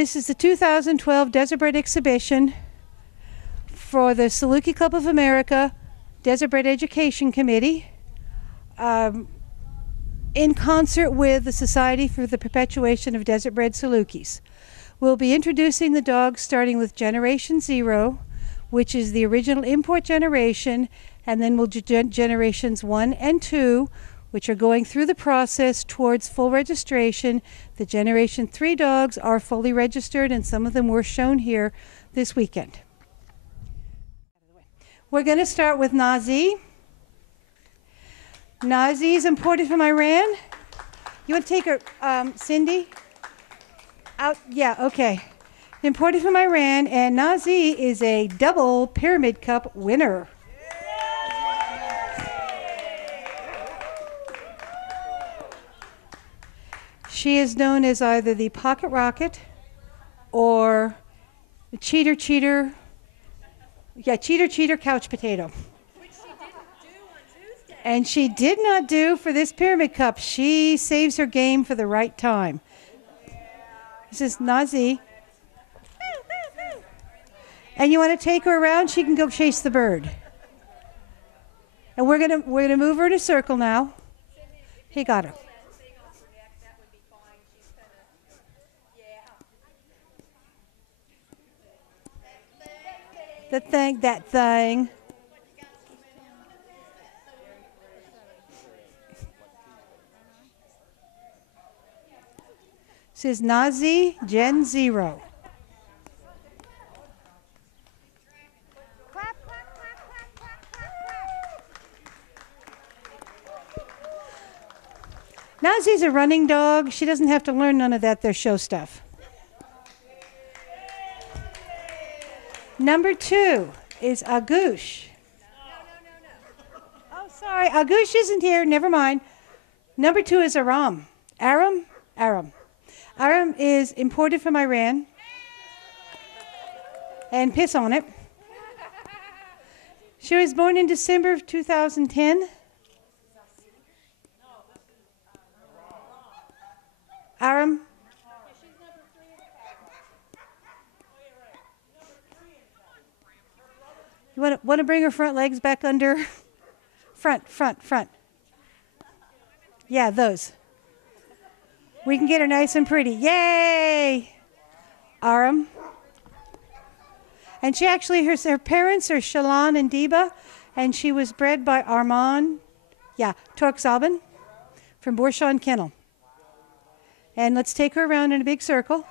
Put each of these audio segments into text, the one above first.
This is the 2012 Desert Bred Exhibition for the Saluki Club of America Desert Bred Education Committee in concert with the Society for the Perpetuation of Desert Bred Salukis. We'll be introducing the dogs starting with Generation 0, which is the original import generation, and then we'll do Generations 1 and 2, which are going through the process towards full registration. The Generation 3 dogs are fully registered, and some of them were shown here this weekend. We're going to start with Nazi. Nazi is imported from Iran. You want to take her, Cindy? Out? Yeah, okay. Imported from Iran, and Nazi is a double Pyramid Cup winner. She is known as either the Pocket Rocket or the Cheater Couch Potato. Which she didn't do on Tuesday. And she did not do for this Pyramid Cup. She saves her game for the right time. This is Nazi. And you want to take her around, she can go chase the bird. And we're gonna move her in a circle now. He got her. That thing. This is Nazi Gen 0. Nazi's a running dog. She doesn't have to learn none of that. They're show stuff. Number 2 is Agoosh. Oh, sorry. Agoosh isn't here. Never mind. Number 2 is Aram. Aram is imported from Iran. And piss on it. She was born in December of 2010. Aram. You want to bring her front legs back under? Front. Yeah, those. We can get her nice and pretty. Yay! Aram. And she actually, her parents are Shalan and Deba, and she was bred by Armand, Torkzalben, from Bourchon Kennel. And let's take her around in a big circle.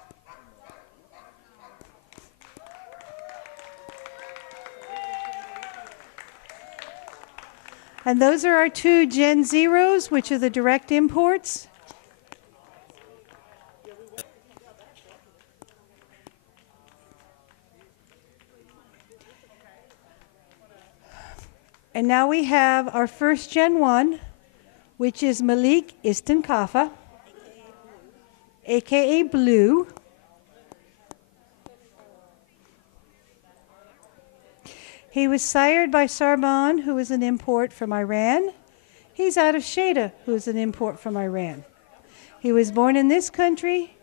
And those are our 2 Gen 0s, which are the direct imports. And now we have our first Gen 1, which is Malik Istankafa, a.k.a. Blue. He was sired by Sarban, who is an import from Iran. He's out of Sheda, who is an import from Iran. He was born in this country,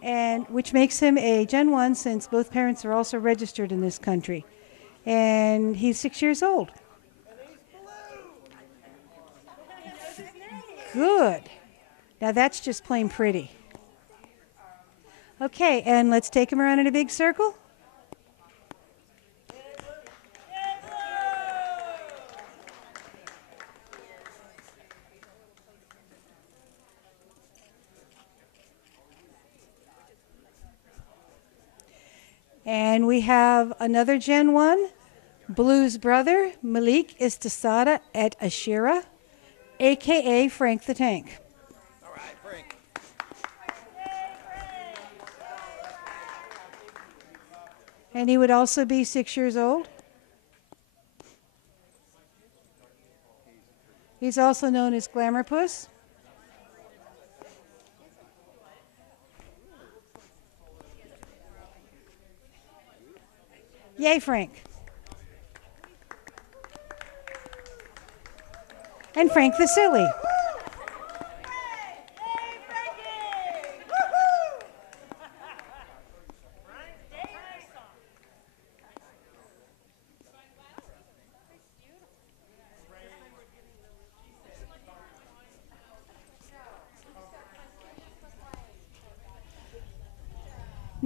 and which makes him a Gen 1 since both parents are also registered in this country. And he's 6 years old. Good. Now that's just plain pretty. Okay, and let's take him around in a big circle. And we have another Gen 1, Blue's brother, Malik Istasada et Ashira, a.k.a. Frank the Tank. All right, Frank. And he would also be 6 years old. He's also known as Glamour Puss. Yay, Frank. And Frank the Silly.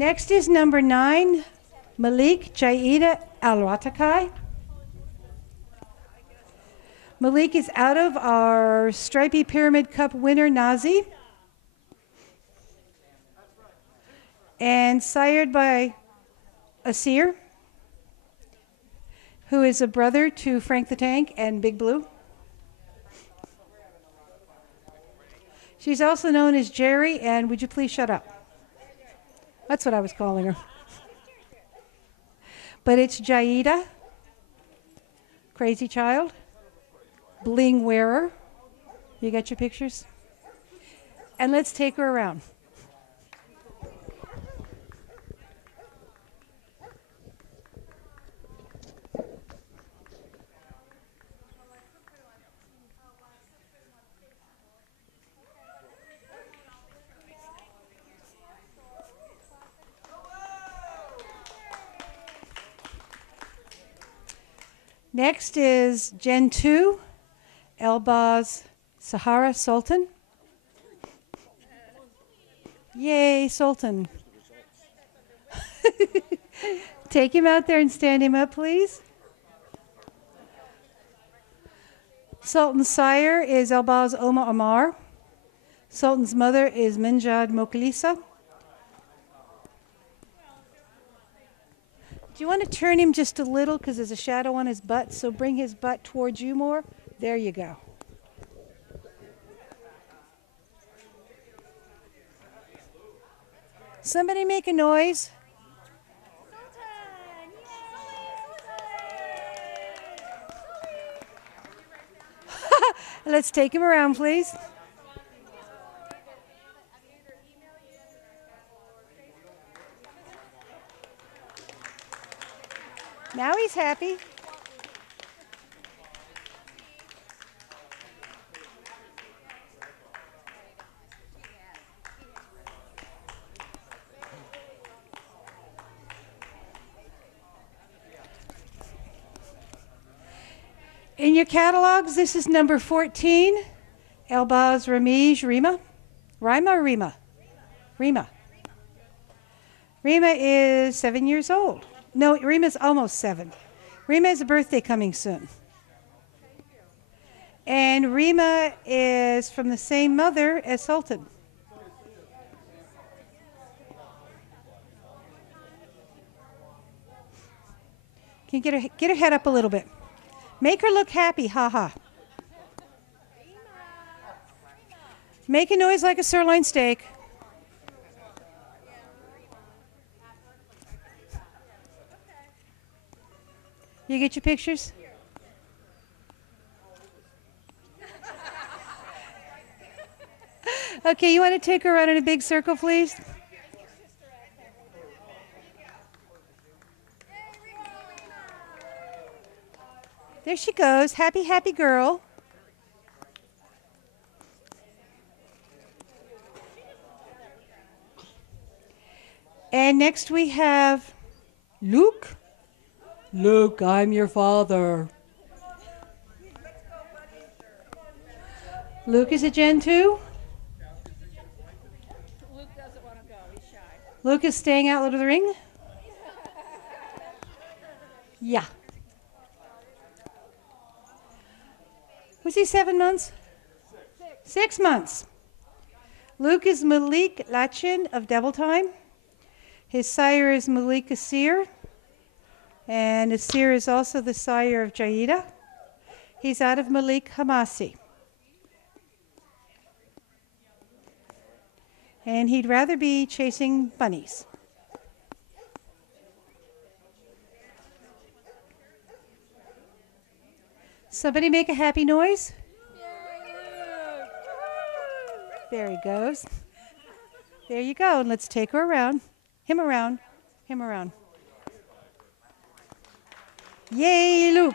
Next is number 9, Malik Jaida Al-Ratakai. Malik is out of our Stripey Pyramid Cup winner, Nazi, and sired by Asir, who is a brother to Frank the Tank and Big Blue. She's also known as Jerry, and would you please shut up? That's what I was calling her. But it's Jaida, crazy child, bling wearer. You got your pictures? And let's take her around. Next is Gen 2, Elbaz Sahara Sultan. Yay, Sultan. Take him out there and stand him up, please. Sultan's sire is Elbaz Oma Amar. Sultan's mother is Minjad Moklisa. Do you want to turn him just a little because there's a shadow on his butt, so bring his butt towards you more? There you go. Somebody make a noise. Let's take him around, please. Now he's happy. In your catalogs, this is number 14, Elbaz Ramij Rima. Rima or Rima? Rima. Rima is 7 years old. No, Rima's almost 7. Rima has a birthday coming soon. And Rima is from the same mother as Sultan. Can you get her head up a little bit? Make her look happy, ha. Make a noise like a sirloin steak. You get your pictures? Okay, you want to take her around in a big circle, please? There she goes. Happy, happy girl. And next we have Luke. Luke, I'm your father. Luke is a Gen 2. Luke doesn't want to go. He's shy. Luke is staying out of the ring. Yeah. Was he 7 months? 6 months. Luke is Malik Lachin of Double Time. His sire is Malik Asir. And Asir is also the sire of Jaida. He's out of Malik Hamasi. And he'd rather be chasing bunnies. Somebody make a happy noise. There he goes. There you go. And let's take her around. Him around. Him around. Yay, Luke.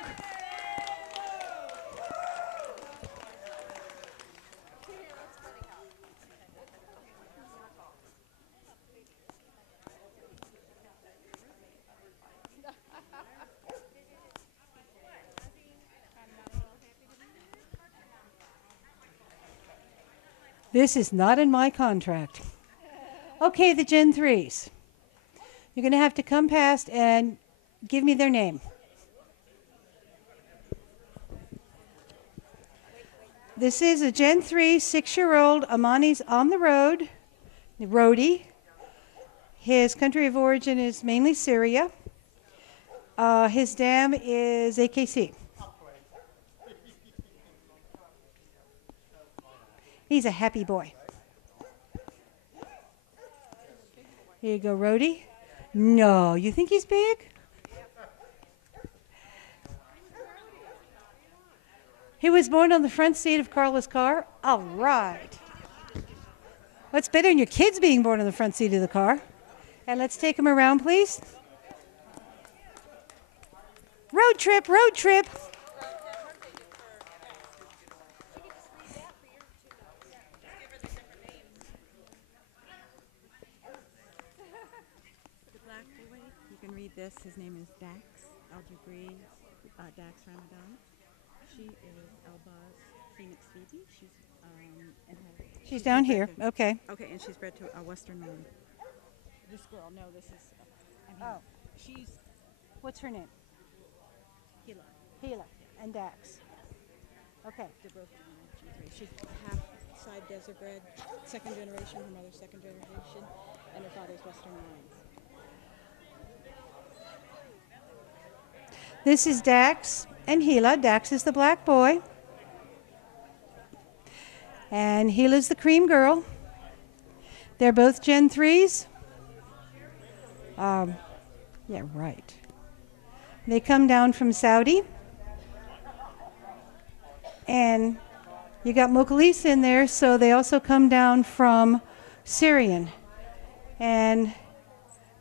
This is not in my contract. Okay, the Gen 3s. You're going to have to come past and give me their name. This is a Gen 3 6-year-old. Amani's on the road, roadie. His country of origin is mainly Syria. His dam is AKC. He's a happy boy. Here you go, Rhodey. No, you think he's big? He was born on the front seat of Carla's car. All right. What's better than your kids being born on the front seat of the car? And let's take him around, please. Road trip, road trip. The black boy, you can read this. His name is Dax, Algebri, Dax Ramadan. She is Elba's Phoenix Phoebe. She's down here. Okay. Okay, and she's bred to a Western Moon. This girl, no, this is. Oh. She's What's her name? Gila. Gila and Dax. Okay. They're both G3. She's half side desert bred, second generation. Her mother's second generation, and her father's Western Lions. This is Dax and Gila. Dax is the black boy. And Gila's the cream girl. They're both Gen 3s. Yeah, right. They come down from Saudi. And you got Mokalis in there, so they also come down from Syrian. And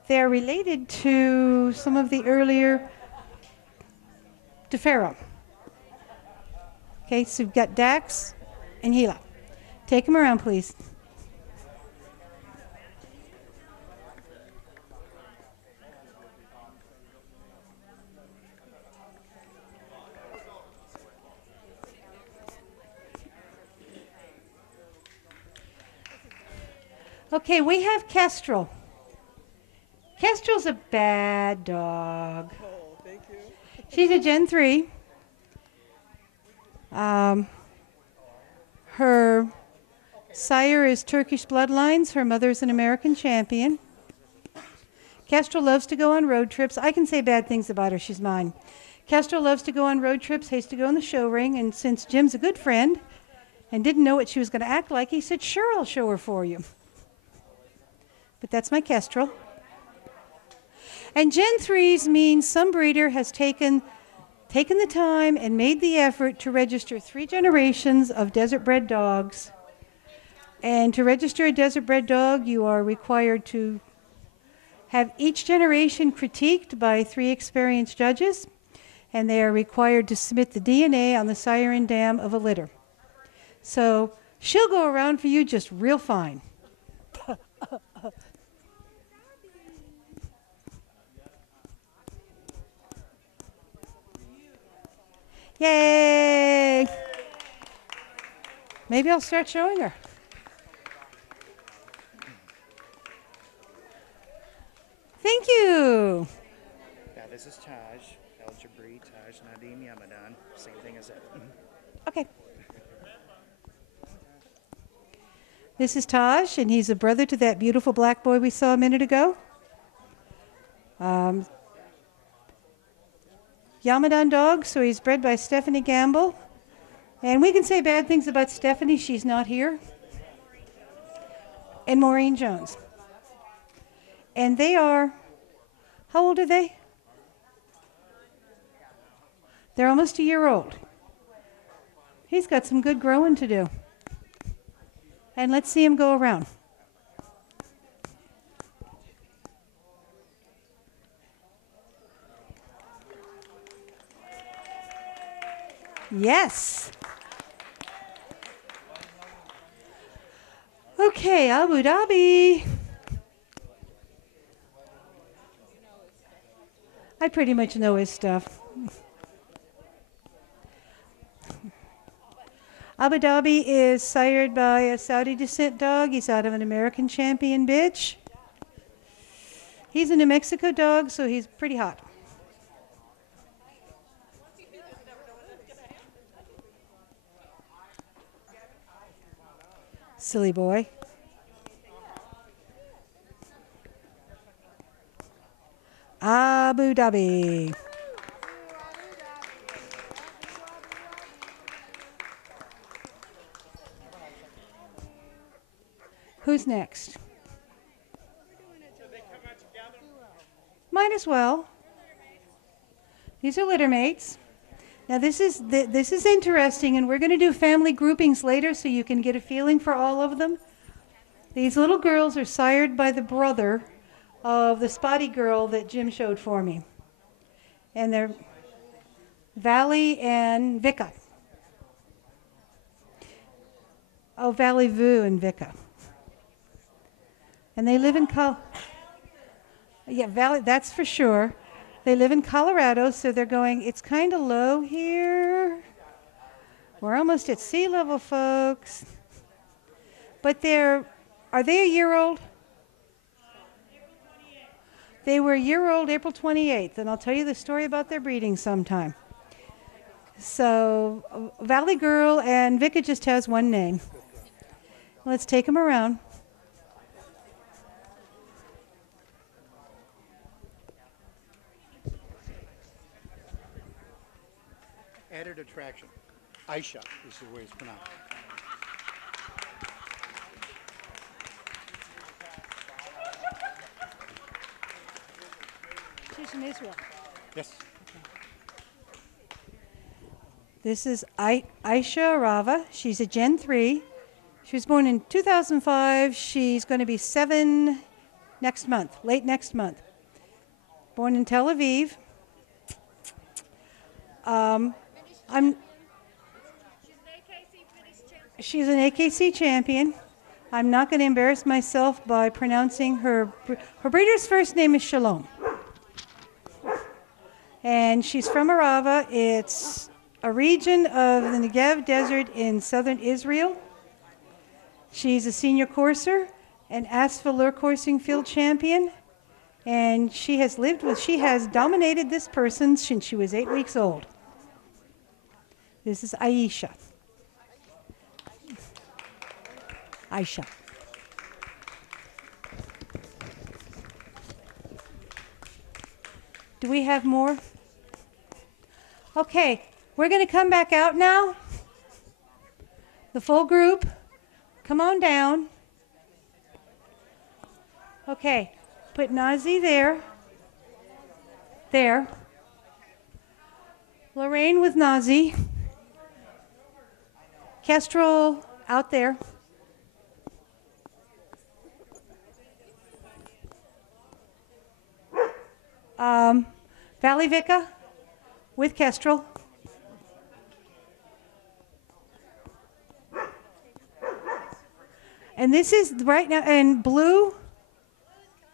they're related to some of the earlier Pharaoh. Okay, so you've got Dax and Gila. Take them around, please. Okay, we have Kestrel. Kestrel's a bad dog. Oh, thank you. She's a Gen 3. Her sire is Turkish bloodlines. Her mother's an American champion. Kestrel loves to go on road trips. I can say bad things about her. She's mine. Kestrel loves to go on road trips, hates to go in the show ring, and since Jim's a good friend and didn't know what she was going to act like, he said, sure, I'll show her for you. But that's my Kestrel. And Gen 3s means some breeder has taken the time and made the effort to register 3 generations of desert bred dogs. And to register a desert bred dog, you are required to have each generation critiqued by 3 experienced judges, and they are required to submit the DNA on the sire and dam of a litter. So she'll go around for you just real fine. Yay! Maybe I'll start showing her. Thank you. Yeah, this is Taj, Algebri, Taj Nadim Yamadan. Same thing as that. Okay. This is Taj, and he's a brother to that beautiful black boy we saw a minute ago. Yamadan dog, so he's bred by Stephanie Gamble. And we can say bad things about Stephanie. She's not here. And Maureen Jones. And they are, how old are they? They're almost a year old. He's got some good growing to do. And let's see him go around. Yes. Okay, Abu Dhabi. I pretty much know his stuff. Abu Dhabi is sired by a Saudi descent dog. He's out of an American champion bitch. He's a New Mexico dog, so he's pretty hot. Silly boy. Abu Dhabi. Who's next? Might as well. These are litter mates. Now this is interesting, and we're going to do family groupings later so you can get a feeling for all of them. These little girls are sired by the brother of the spotty girl that Jim showed for me. And they're Valley and Vika. Oh, Valley Vu and Vika. And they live in Valley, that's for sure. They live in Colorado, so they're going, it's kind of low here. We're almost at sea level, folks. But are they a year old? They were a year old April 28th, and I'll tell you the story about their breeding sometime. So Valley Girl and Vika just has one name. Let's take them around. Added attraction. Aisha is the way it's pronounced. She's from Israel. Yes. This is Aisha Rava. She's a Gen 3. She was born in 2005. She's going to be 7 next month, late next month. Born in Tel Aviv. She's an AKC champion. I'm not going to embarrass myself by pronouncing her breeder's first name is Shalom. And she's from Arava. It's a region of the Negev Desert in southern Israel. She's a senior courser, an Asfa lure coursing field champion, and she has dominated this person since she was 8 weeks old. This is Aisha. Aisha. Do we have more? Okay, we're going to come back out now. The full group, come on down. Okay, put Nazi there. There. Lorraine with Nazi. Kestrel out there. Valley Vika with Kestrel. And this is right now, and Blue,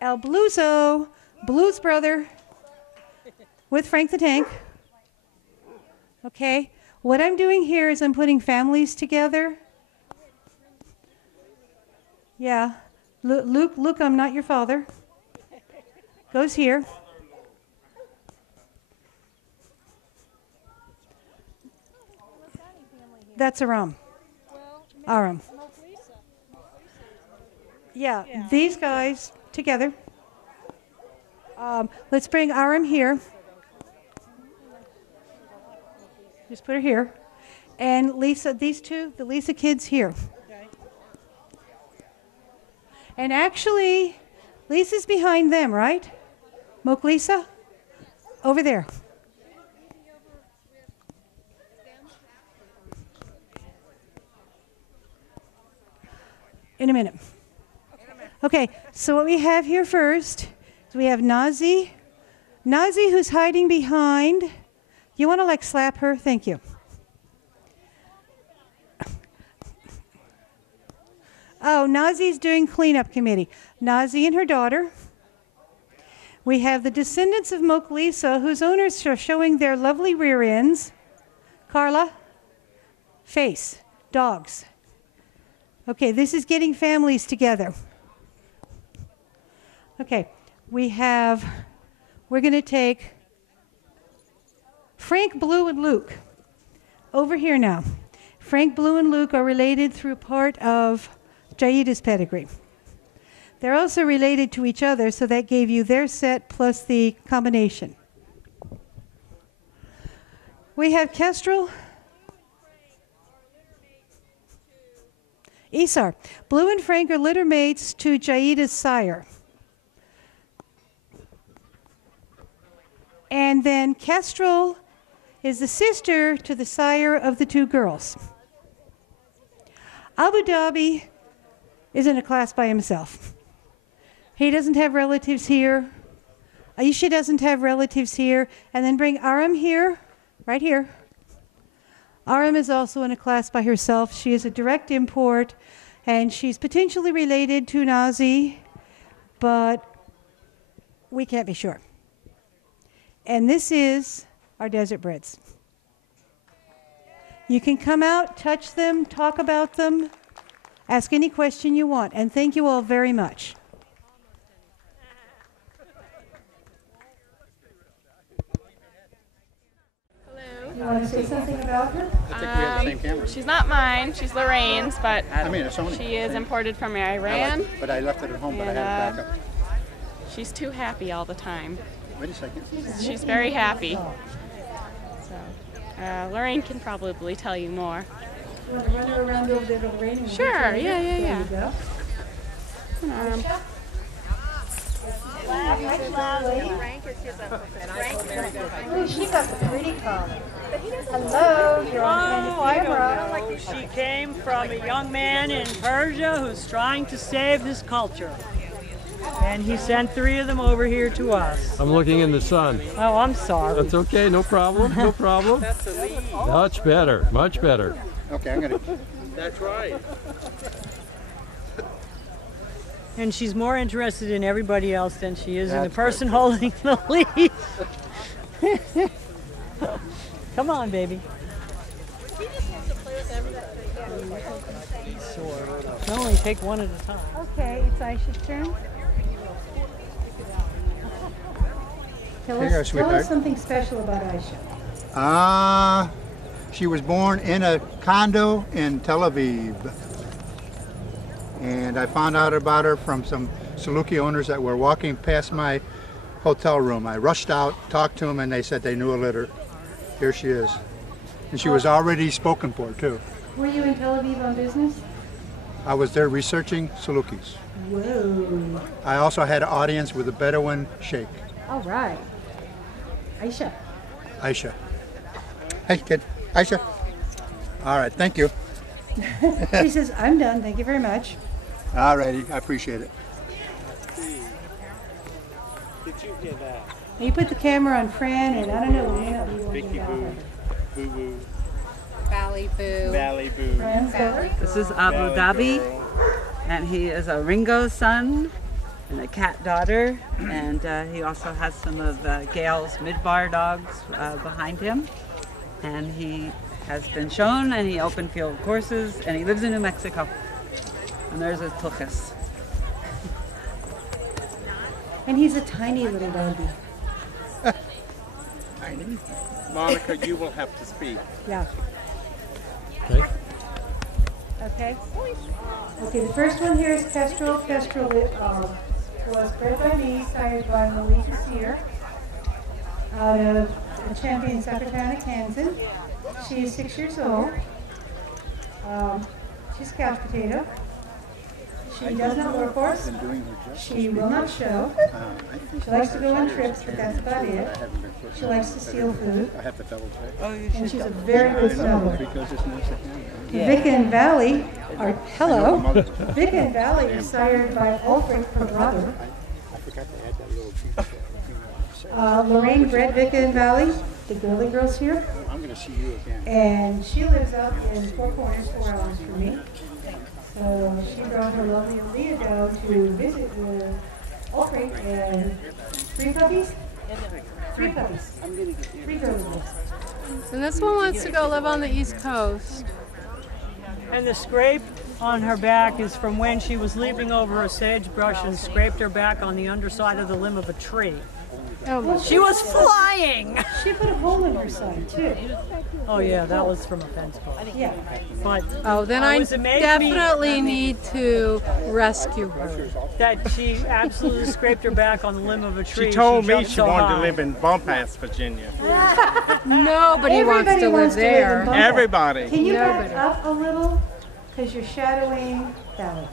El Bluzo, Blue's brother with Frank the Tank. Okay, what I'm doing here is I'm putting families together. Yeah, Luke, I'm not your father. Goes here. That's Aram. Aram. Yeah, these guys together. Let's bring Aram here. Just put her here. And Lisa, these two, the Lisa kids here. Okay. And actually, Lisa's behind them, right? Moke Lisa? Over there. In a minute. Okay, so what we have here first is we have Nazi. Nazi who's hiding behind. You want to like slap her? Thank you. Oh, Nazi's doing cleanup committee. Nazi and her daughter. We have the descendants of Moke Lisa, whose owners are showing their lovely rear ends. Carla, face, dogs. Okay, this is getting families together. Okay, we're going to take Frank, Blue, and Luke over here now. Frank, Blue, and Luke are related through part of Jaida's pedigree. They're also related to each other, so that gave you their set plus the combination. We have Kestrel, Isar. Blue and Frank are litter mates to Jaida's sire. And then Kestrel is the sister to the sire of the two girls. Abu Dhabi is in a class by himself. He doesn't have relatives here. Aisha doesn't have relatives here. And then bring Aram here, right here. Aram is also in a class by herself. She is a direct import, and she's potentially related to Nazi, but we can't be sure. And this is our Desert Breds. You can come out, touch them, talk about them, ask any question you want. And thank you all very much. Hello. You want to say something about her? I think we have the same camera. She's not mine. She's Lorraine's, but I mean, it's only. she is imported from I Iran. like it, but I left it at home, but I had it back up. She's too happy all the time. Wait a second. She's very happy. So, Lorraine can probably tell you more. You want to run her around over there to Lorraine? And Sure, there yeah. you go. Oh, she got the pretty collar. Hello, you're on camera. She came from a young man in Persia who's trying to save his culture. And he sent 3 of them over here to us. I'm looking in the sun. Oh, I'm sorry. That's okay, no problem, no problem. Much better, much better. Okay, I'm gonna. That's right. And she's more interested in everybody else than she is in the That's person holding the leash. Come on, baby. Only take one at a time. Okay, it's Aisha's turn. Tell Here you go, us sweetheart. something special about Aisha. She was born in a condo in Tel Aviv. And I found out about her from some Saluki owners that were walking past my hotel room. I rushed out, talked to them, and they said they knew a litter. Here she is. And she was already spoken for, too. Were you in Tel Aviv on business? I was there researching Salukis. Whoa. I also had an audience with a Bedouin sheikh, All right. Aisha. Aisha. Hey, kid. Aisha. All right, thank you. She says, I'm done. Thank you very much. All righty, I appreciate it. Did you hear that? You put the camera on Fran, and I don't know, we may not be able to Vicky get Boo. out. Boo boo. Valley Boo. Valley boo. Fran's go. This is Abu Dhabi, and he is a Ringo son and a cat daughter, and he also has some of Gail's Midbar dogs behind him, and he has been shown, and he opened field courses, and he lives in New Mexico, and there's his tuchus. And he's a tiny little doggy. Monica, you will have to speak. Yeah. Okay. Okay. Okay, the first one here is Kestrel. Kestrel was bred by me, sired by Louisa Sear, out of the champion Sacramento, Kansas. She is 6 years old. She's a couch potato. She does not work for us. She will not show. She likes to go on trips, but that's about it. She likes to steal food. I have to double check. And she's a very good snuggler. Because it's nice to Vic and Valley are, hello. Vic and Valley is sired by Ulfric, her brother. I forgot to add that little piece. Lorraine bred Vic and Valley, the girly girls here. I'm going to see you again. And she lives up in Four Corners, 4 hours from me. So she brought her lovely Aaliyah down to visit with Ulfric and 3 puppies? 3 puppies. 3 girly girls. And this one wants to go live on the East Coast. And the scrape on her back is from when she was leaping over a sagebrush and scraped her back on the underside of the limb of a tree. Oh, She was flying! she put a hole in her side too. Oh yeah, that was from a fence post. Yeah. But Oh, then I was amazed definitely need to rescue her. that she absolutely scraped her back on the limb of a tree. She told me jumped she so wanted high. to live in Bumpass, Virginia. Nobody wants Everybody to wants live to live in there. Bumpass. Everybody. Can you Nobody. back up a little? Because you're shadowing that way.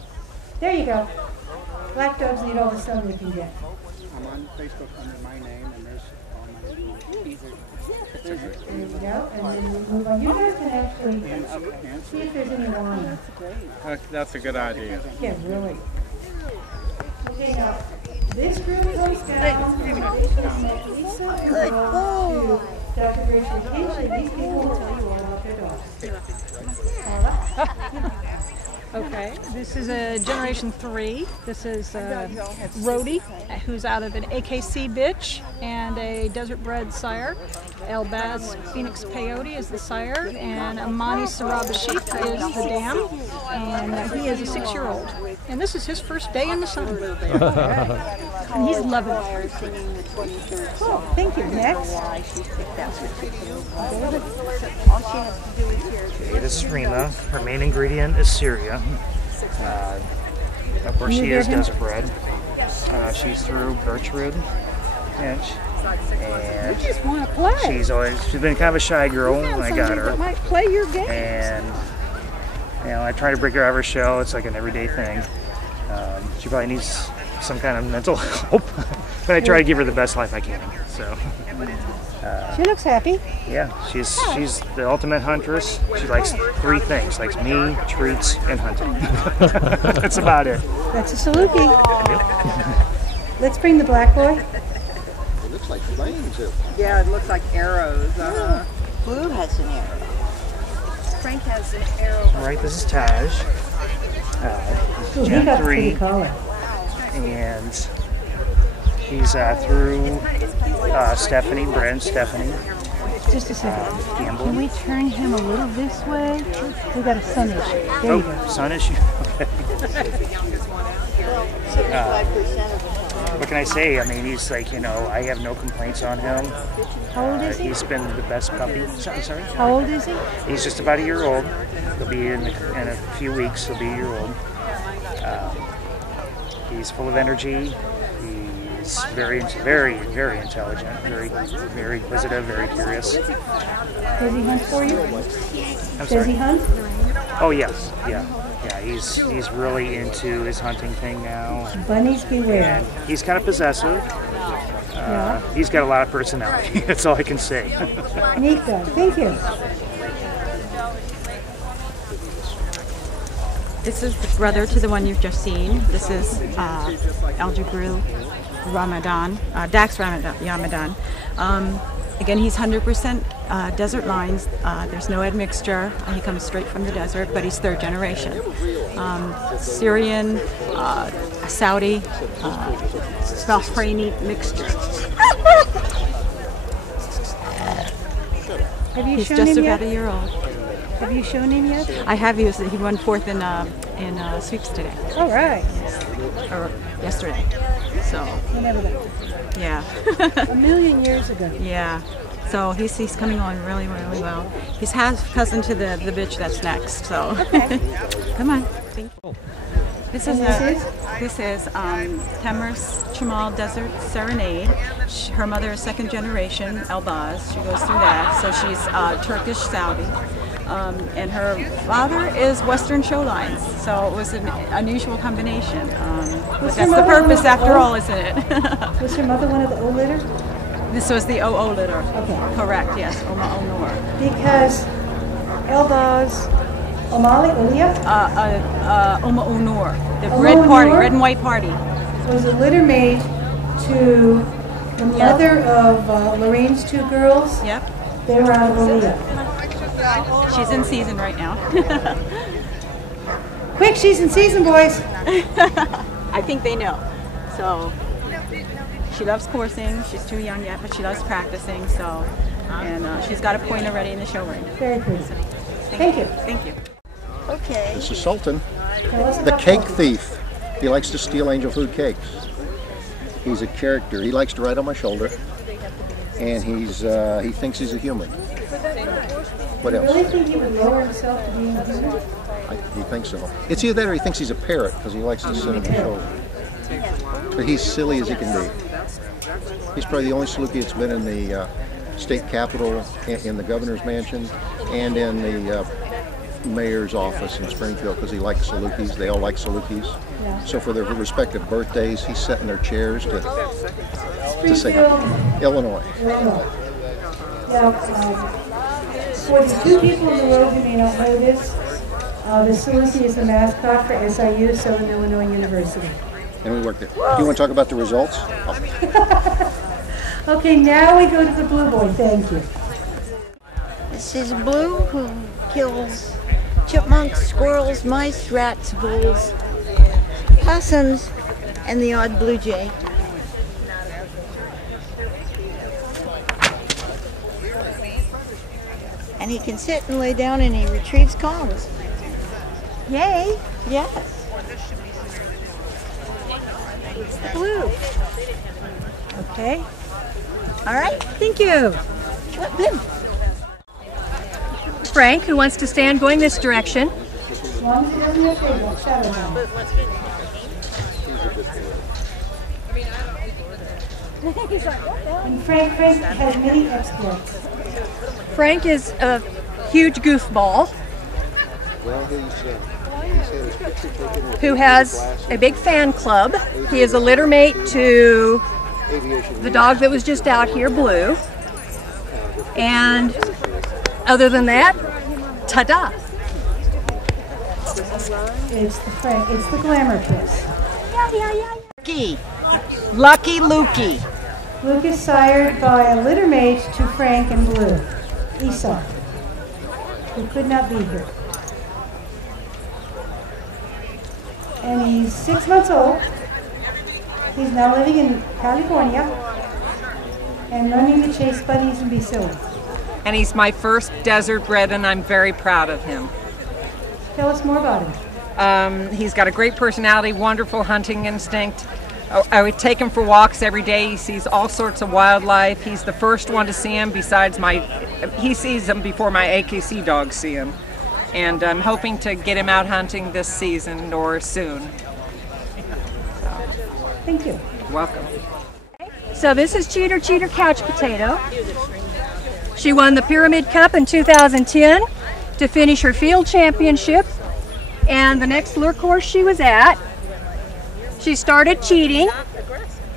There you go. Black dogs need all the sun they can get. I'm on Facebook under my name, and there's all my There you go. And then we move on. You guys can actually see if there's any line. That's a good idea. Yeah, really. Okay, now, this group goes down. Lisa and go to Dr. Grace Vacation. These people will tell you all about their dogs. Okay, this is a Generation 3. This is Rhodey, who's out of an AKC bitch and a Desert Bred sire. Elbaz Phoenix Peyote is the sire, and Amani Sarabashik is the dam, and he is a 6-year-old. And this is his first day in the sun. And he's loving it. Cool, thank you. Next. Okay, this is Rima. Her main ingredient is Syria. Of course, she is desert bred. She's through Birchwood Pinch. And Just want to play. she's been kind of a shy girl when I got her. Might play your game. And I try to break her out of her shell. It's like an everyday thing. She probably needs some kind of mental help, but I try to give her the best life I can. So She looks happy. yeah, she's the ultimate huntress. She likes 3 things: likes me, treats, and hunting. That's about it. That's a Saluki. Let's bring the black boy. It looks like flames. Yeah, it looks like arrows. Blue has an arrow. Frank has an arrow. All right, this is Taj. He's Gen 3, and he's through Stephanie, Brent, Stephanie. Just a second. Gamble. Can we turn him a little this way? We got a sun issue. There you go. Sun issue. What can I say? I mean, he's like, I have no complaints on him. How old is he? He's been the best puppy. I'm sorry? How old is he? He's just about a year old. He'll be in a few weeks. He'll be a year old. He's full of energy. He's very, very, very intelligent. Very, very inquisitive. Very curious. Does he hunt for you? I'm Does sorry? he hunt? Oh yes, yeah. He's really into his hunting thing now. Bunnies beware. And he's kind of possessive. He's got a lot of personality. That's all I can say. Neat dog. Thank you. This is the brother to the one you've just seen. This is Algebru Ramadan, Dax Ramadan. Again, he's 100% desert lines. There's no admixture. He comes straight from the desert, but he's 3rd generation. Syrian, Saudi, Bahraini mixture. Have you He's shown just him about yet? a year old. Have you shown him yet? I have. He won 4th in sweeps today. All right. Or yesterday. So. Whenever that. Yeah. A million years ago. Yeah. So he's coming on really, really well. He's half cousin to the bitch that's next. So. Okay. Come on. Thank you. This is Temers Chamal Desert Serenade. Her mother is 2nd generation Elbaz. She goes through that. So she's Turkish Saudi. And her father is Western Showlines, so it was an unusual combination. But that's the purpose after all, isn't it? Was her mother one of the O litter? This was the OO litter. Okay. Correct, yes, Oma Onor. Because Elbaz, Omali, Olia? Oma Onor, the Oma red party, Onor? red and white party. Was a litter made to the mother of Lorraine's 2 girls? Yep. They were out of Olia. She's in season right now. Quick, she's in season, boys. I think they know. So she loves coursing. She's too young yet, but she loves practicing. So, and she's got a point already in the show ring. Very pretty. Thank you. Thank you. Okay. This is Sultan. The cake thief. He likes to steal angel food cakes. He's a character. He likes to ride on my shoulder, and he thinks he's a human. What else? Do you really think he would lower himself to being a human? He thinks so. It's either that or he thinks he's a parrot because he likes to sit on my shoulder. But he's silly as he can be. He's probably the only Saluki that's been in the state capitol, in the governor's mansion, and in the mayor's office in Springfield because he likes Salukis. They all like Salukis. Yeah. So for their respective birthdays, he's sat in their chairs to say Illinois. Now, for the two people in the road who may not know this, the Saluki is the mascot for SIU, Southern Illinois University. And we worked it. Do you want to talk about the results? Okay, now we go to the blue boy. Thank you. This is Blue, who kills chipmunks, squirrels, mice, rats, voles, possums, and the odd blue jay. And he can sit and lay down and he retrieves cones. Yay! Yes. It's the Blue. Okay. All right. Thank you. Good. Frank, who wants to stand going this direction. As long as he doesn't have shadow down. And Frank has many exploits. Frank is a huge goofball who has a big fan club. He is a litter mate to the dog that was just out here, Blue. And other than that, ta-da! It's the glamour kiss. Lucky Lukey. Luke is sired by a litter mate to Frank and Blue, Esau, who could not be here. And he's 6 months old. He's now living in California and learning to chase bunnies and be silly. And he's my first desert bred, and I'm very proud of him. Tell us more about him. He's got a great personality, wonderful hunting instinct. I would take him for walks every day. He sees all sorts of wildlife. He's the first one to see him he sees them before my AKC dogs see him. And I'm hoping to get him out hunting this season or soon. Thank you. Welcome. So this is Cheater Couch Potato. She won the Pyramid Cup in 2010 to finish her field championship. And the next lure course she was at, she started cheating,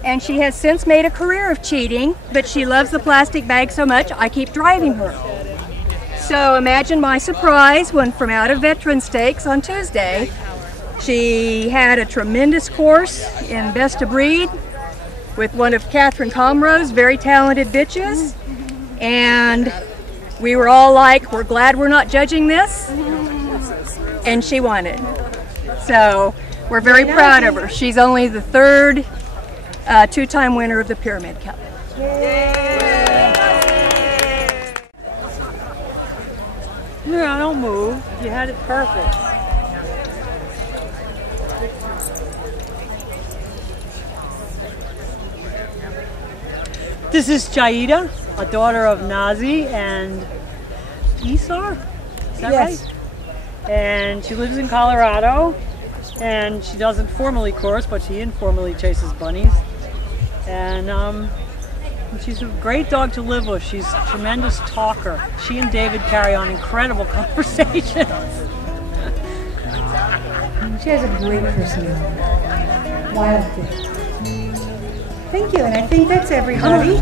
and she has since made a career of cheating, but she loves the plastic bag so much, I keep driving her. So imagine my surprise when from out of Veteran Stakes on Tuesday, she had a tremendous course in Best of Breed with one of Catherine Comroe's very talented bitches, and we were all like, we're glad we're not judging this, and she won it. So we're very proud of her. She's only the third two-time winner of the Pyramid Cup. No, don't move. You had it perfect. This is Jaida, a daughter of Nazi and Esau. Is that Yes. right? And she lives in Colorado. And she doesn't formally course, but she informally chases bunnies. And she's a great dog to live with. She's a tremendous talker. She and David carry on incredible conversations. She has a great personality. Wild kid. Thank you, and I think that's everybody.